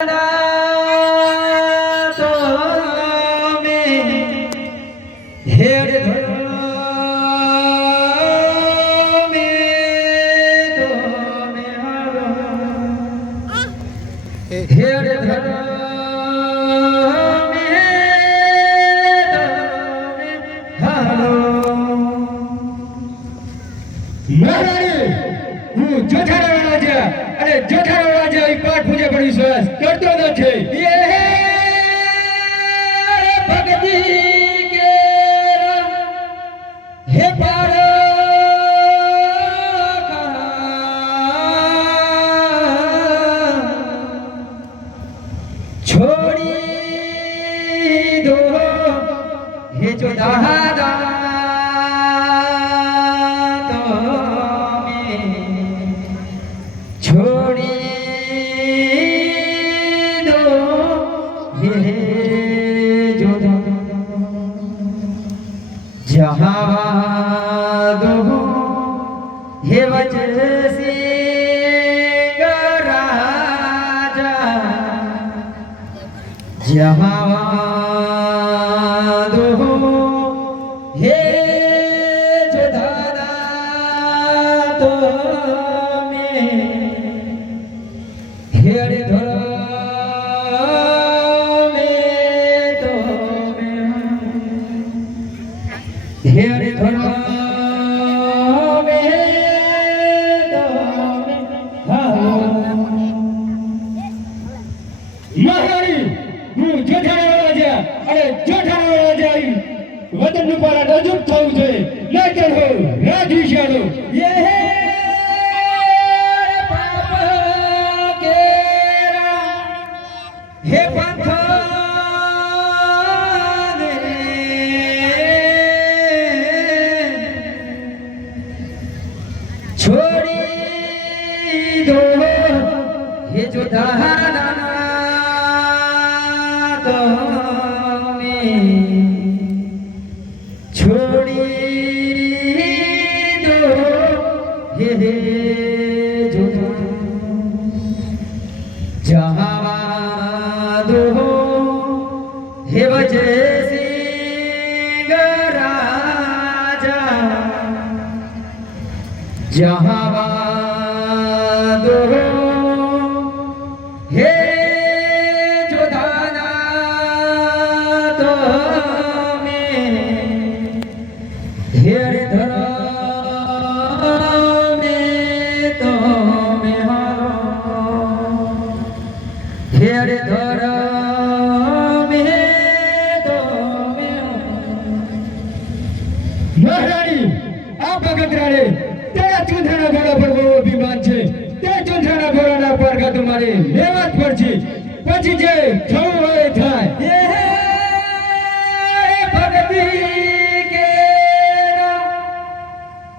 Ta-da! ભેજો દહાડા તમે છોડી મહારાણી, હું જોઠાણા રાજા અને જોઠાણા રાજા વતન ઉપર રજૂ થવું જોઈએ લેકર હું, રાજી ये ये जो दहाना तो में छोड़ी दो ये जो जहाँ दो हे वजह से राजा जहाँ ભેડ રાણી તેના ચૂંટણા ઘોડા પર બહુ છે. તે ચૂંટણા ઘોડાના પડઘા તમારે લેવા પડશે પછી જે થવું હોય થાય.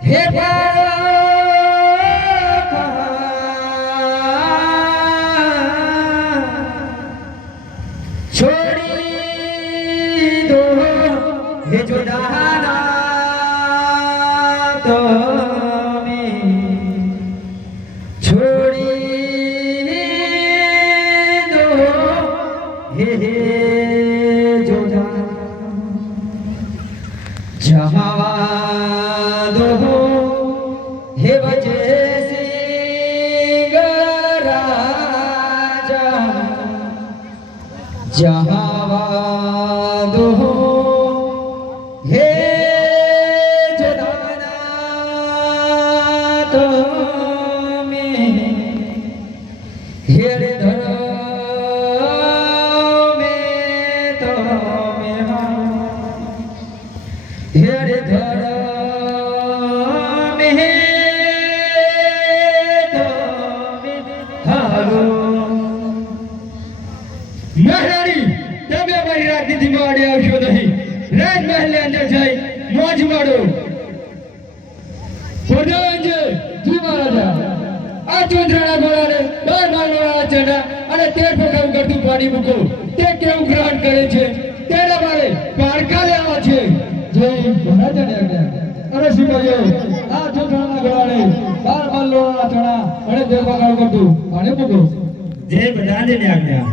હે ભગતી তুমি ছড়িয়ে দো হে হে যোধা যাহা দো হে বজে রাজা যাহা দো જી દર અને કેવું ગ્રહણ કરે છે? તેને મારે પારકા લેવા છે. જય મહારાજાને શું કહ્યું આ ચોંધરાના ઘોડાને બાર માનવાળા ચણા અને તેર જય બધાને આજ્ઞા